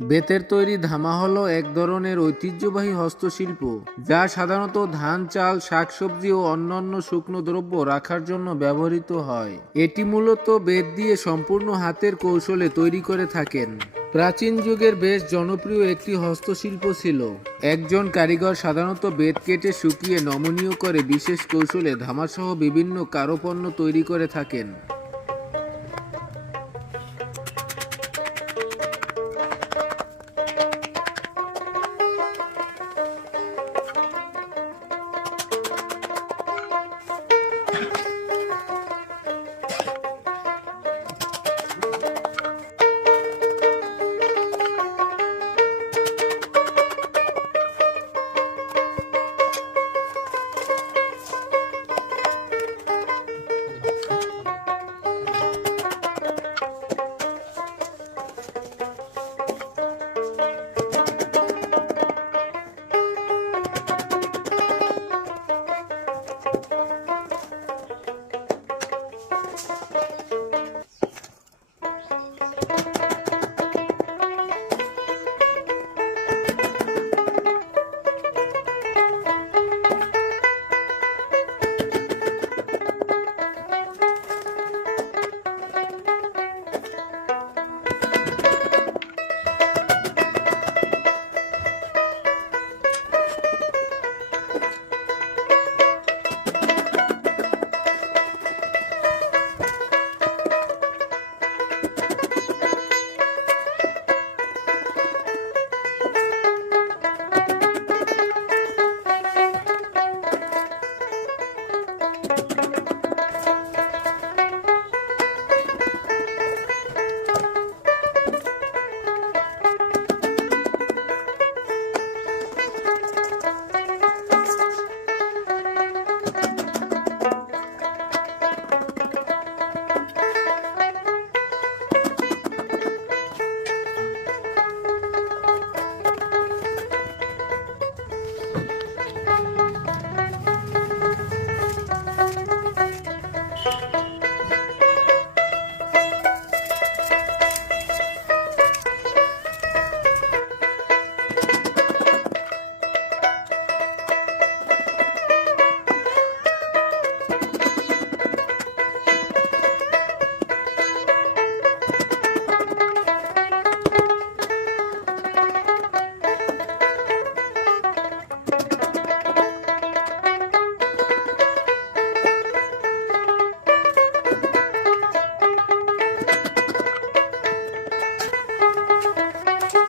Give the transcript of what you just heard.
বেতের তৈরি ধামা হলো এক ধরনের ঐতিহ্যবাহী হস্তশিল্প, যা সাধারণত ধান, চাল, শাকসবজি ও অন্যান্য শুকনো দ্রব্য রাখার জন্য ব্যবহৃত হয়। এটি মূলত বেত দিয়ে সম্পূর্ণ হাতের কৌশলে তৈরি করে থাকেন। প্রাচীন যুগের বেশ জনপ্রিয় একটি হস্তশিল্প ছিল। একজন কারিগর সাধারণত বেত কেটে শুকিয়ে নমনীয় করে বিশেষ কৌশলে ধামাসহ বিভিন্ন কারুপণ্য তৈরি করে থাকেন।